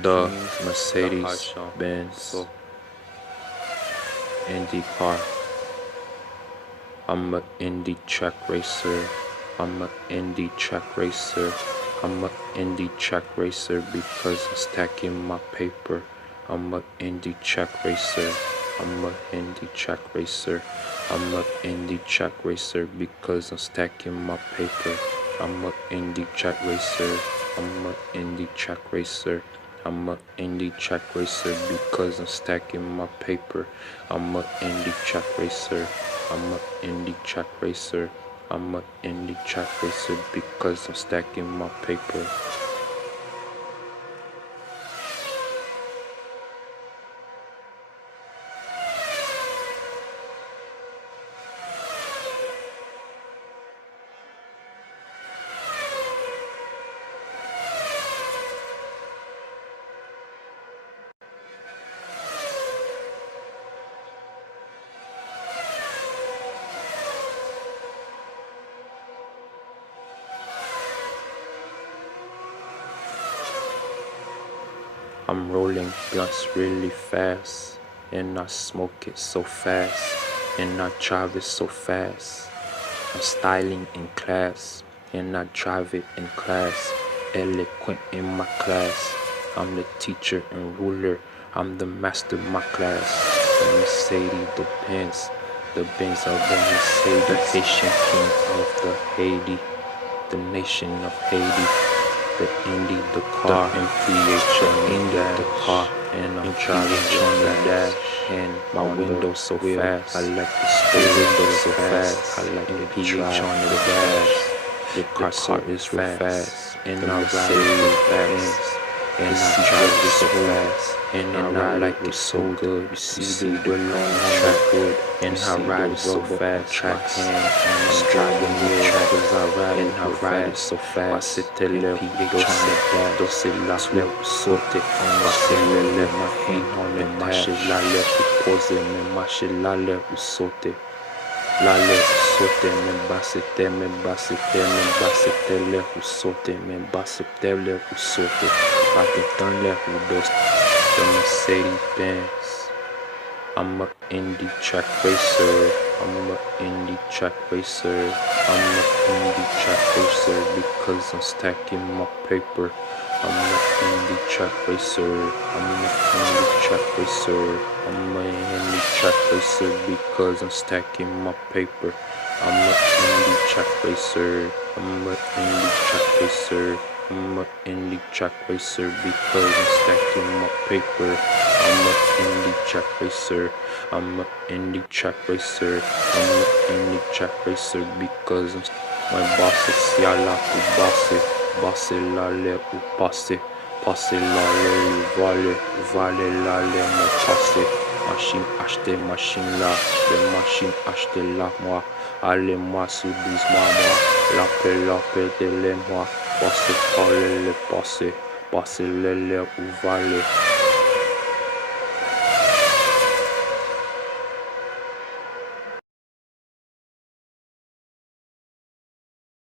The Mercedes Benz Indy car. I'm a Indy track racer. I'm a Indy track racer. I'm a Indy track racer because I'm stacking my paper. I'm a Indy track racer. I'm a Indy track racer. I'm a Indy track racer because I'm stacking my paper. I'm a Indy track racer. I'm a Indy track racer. I'm a Indy track racer because I'm stacking my paper. I'm a Indy track racer. I'm a Indy track racer. I'm a Indy track racer because I'm stacking my paper. I'm rolling blunts really fast, and I smoke it so fast, and I drive it so fast. I'm styling in class, and I drive it in class, eloquent in my class. I'm the teacher and ruler, I'm the master of my class. The Mercedes, the Benz of the Mercedes, the Haitian king of the Haiti, the nation of Haiti. The Indy, the car, the MPH on Indy, the car, and I'm driving on the dash, and my window so fast. I like the window so fast. I like the PH on the dash. The car is real fast, and I ride it fast, and I drive it so fast, and I like it so good. You see the wheel on the track wood, and I ride it so fast. Track hand, I'm driving the track as I ride, and I ride it so fast. Pasitele, docile, saute, pasitele, my hand on the dash. Lale, pose, me marche, lale, saute. Lale, saute, me basite, me basite, me basite, le, saute, me basite, le, saute. Paquetan, le, dos, the Mercedes Benz. I'm a Indy track racer. I'm a Indy track racer. I'm a Indy track racer because I'm stacking my paper. I'm a Indy track racer. I'm a Indy track racer. I'm a Indy track racer because I'm stacking my paper. I'm a Indy track racer. I'm a Indy track racer. I'm a Indy track racer because I'm stacking my paper. I'm a Indy track racer. I'm a Indy track racer. I'm a Indy track racer because my boss is yala ou basse, basse lale ou passe, passe lale ou vale, vale lale me passe. Machine acheter machine là, les machines acheter là moi. Allez-moi sous 12 mois moi, l'appel de les moi. Passe par le passé, passe le ou vale.